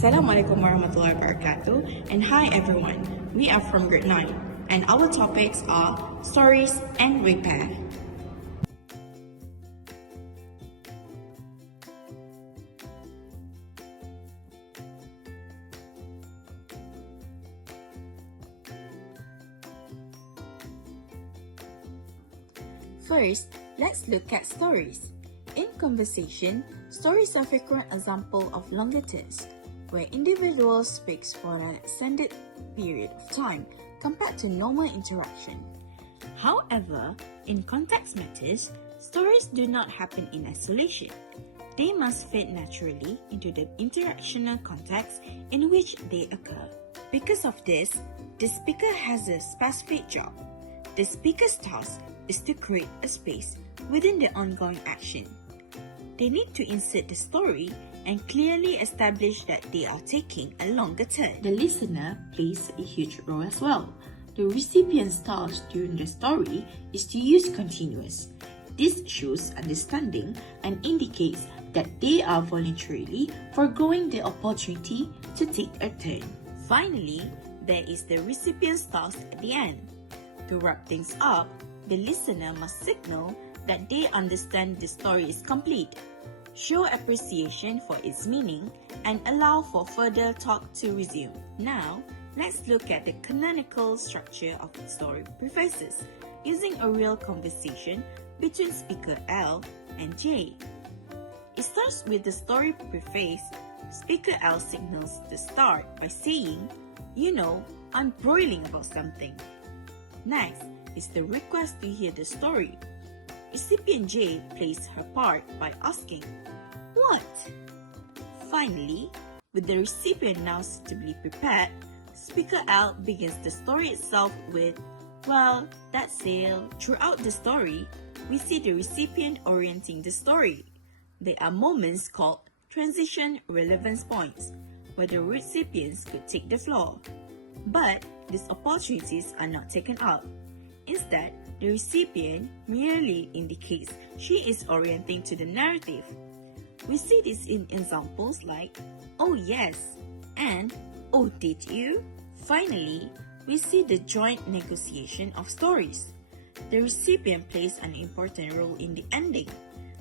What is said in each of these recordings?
Assalamualaikum warahmatullahi wabarakatuh, and hi everyone. We are from grade 9 and our topics are stories and repair. First, let's look at stories. In conversation, stories are a frequent example of longer texts, where individuals speak for an extended period of time compared to normal interaction. However, in context matters, stories do not happen in isolation. They must fit naturally into the interactional context in which they occur. Because of this, the speaker has a specific job. The speaker's task is to create a space within the ongoing action. They need to insert the story and clearly establish that they are taking a longer turn. The listener plays a huge role as well. The recipient's task during the story is to use continuous. This shows understanding and indicates that they are voluntarily foregoing the opportunity to take a turn. Finally, there is the recipient's task at the end. To wrap things up, the listener must signal that they understand the story is complete, show appreciation for its meaning, and allow for further talk to resume. Now, let's look at the canonical structure of the story prefaces, using a real conversation between speaker L and J. It starts with the story preface. Speaker L signals the start by saying, "You know, I'm broiling about something." Next is the request to hear the story. Recipient J plays her part by asking, "What?" Finally, with the recipient now suitably prepared, Speaker L begins the story itself with, "Well, that's it." Throughout the story, we see the recipient orienting the story. There are moments called transition relevance points, where the recipients could take the floor. But these opportunities are not taken up. Instead, the recipient merely indicates she is orienting to the narrative. We see this in examples like, "Oh yes," and "Oh did you?" Finally, we see the joint negotiation of stories. The recipient plays an important role in the ending.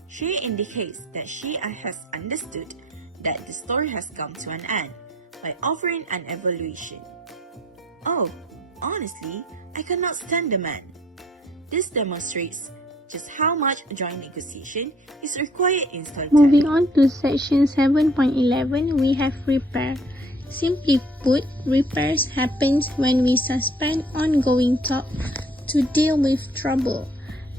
She indicates that she has understood that the story has come to an end by offering an evaluation. "Oh, honestly, I cannot stand the man." This demonstrates just how much joint negotiation is required in storytelling. Moving on to section 7.11, we have repair. Simply put, repairs happens when we suspend ongoing talk to deal with trouble,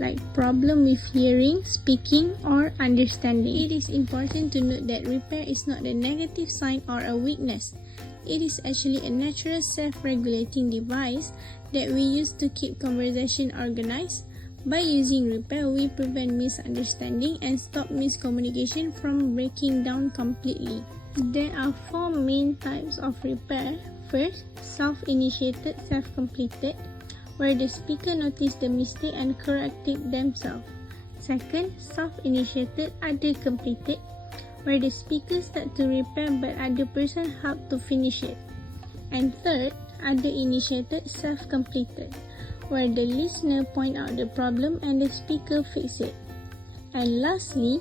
like problem with hearing, speaking, or understanding. It is important to note that repair is not a negative sign or a weakness. It is actually a natural self-regulating device that we use to keep conversation organized. By using repair, we prevent misunderstanding and stop miscommunication from breaking down completely. There are 4 main types of repair. First, self-initiated, self-completed, where the speaker noticed the mistake and corrected themselves. Second, self-initiated, other completed, where the speaker start to repair but other person help to finish it. And third, other initiated, self-completed, where the listener point out the problem and the speaker fix it. And lastly,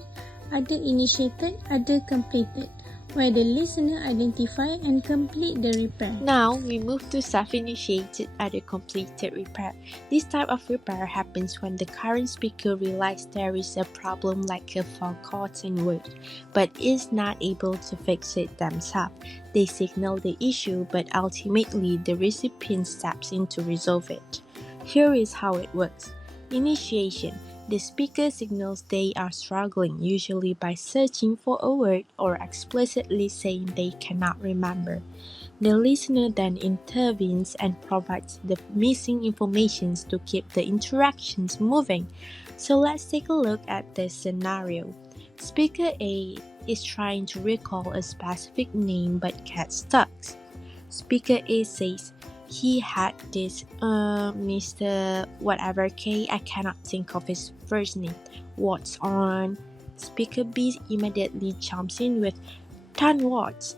other initiated, other completed, where the listener identify and complete the repair. Now, we move to self-initiated, other completed repair. This type of repair happens when the current speaker realizes there is a problem like a forgotten word, but is not able to fix it themselves. They signal the issue, but ultimately the recipient steps in to resolve it. Here is how it works. Initiation. The speaker signals they are struggling, usually by searching for a word or explicitly saying they cannot remember. The listener then intervenes and provides the missing information to keep the interactions moving. So let's take a look at this scenario. Speaker A is trying to recall a specific name but gets stuck. Speaker A says, "He had this Mr. whatever K, I cannot think of his first name. What's on?" Speaker B immediately jumps in with 10 words.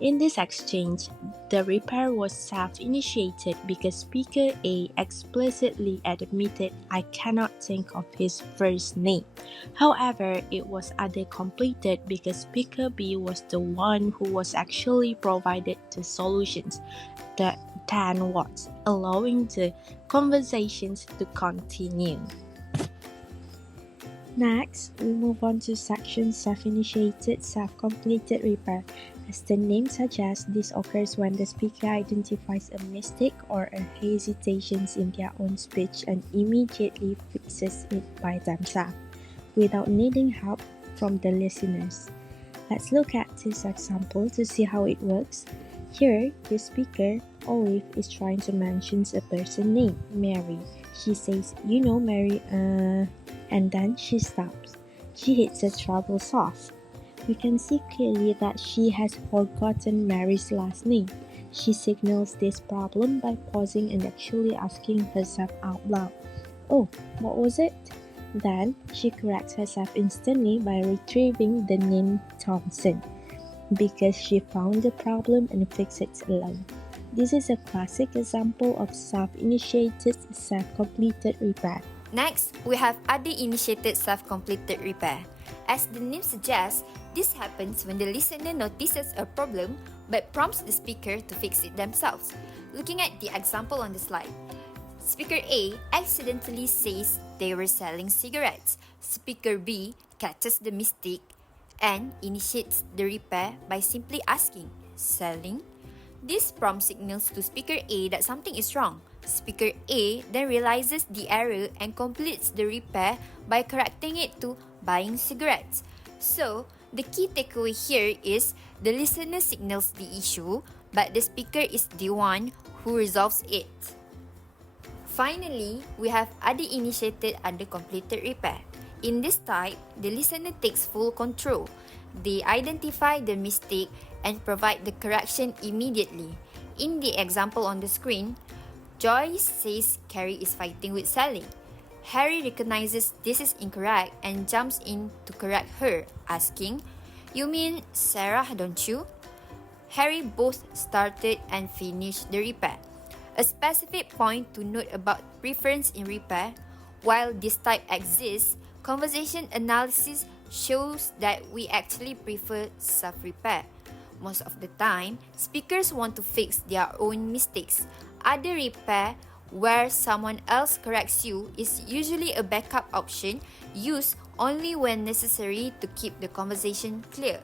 In this exchange, the repair was self-initiated because speaker A explicitly admitted, "I cannot think of his first name." However, it was completed because speaker B was the one who was actually provided the solutions, the 10 words, allowing the conversations to continue. Next, we move on to section self-initiated, self-completed repair. As the name suggests, this occurs when the speaker identifies a mistake or a hesitation in their own speech and immediately fixes it by themselves, without needing help from the listeners. Let's look at this example to see how it works. Here, the speaker, Olive, is trying to mention a person named Mary. She says, "You know Mary, and then she stops. She hits the treble soft. We can see clearly that she has forgotten Mary's last name. She signals this problem by pausing and actually asking herself out loud, "Oh, what was it?" Then she corrects herself instantly by retrieving the name Thompson, because she found the problem and fixed it alone. This is a classic example of self-initiated, self-completed repair. Next, we have other-initiated self-completed repair. As the name suggests, this happens when the listener notices a problem but prompts the speaker to fix it themselves. Looking at the example on the slide, Speaker A accidentally says they were selling cigarettes. Speaker B catches the mistake and initiates the repair by simply asking, "Selling?" This prompt signals to Speaker A that something is wrong. Speaker A then realizes the error and completes the repair by correcting it to "buying cigarettes." So, the key takeaway here is the listener signals the issue, but the speaker is the one who resolves it. Finally, we have other-initiated, other-completed repair. In this type, the listener takes full control. They identify the mistake and provide the correction immediately. In the example on the screen, Joyce says Carrie is fighting with Sally. Harry recognizes this is incorrect and jumps in to correct her, asking, "You mean Sarah, don't you?" Harry both started and finished the repair. A specific point to note about preference in repair: while this type exists, conversation analysis shows that we actually prefer self-repair. Most of the time, speakers want to fix their own mistakes. Other repair, where someone else corrects you, is usually a backup option used only when necessary to keep the conversation clear.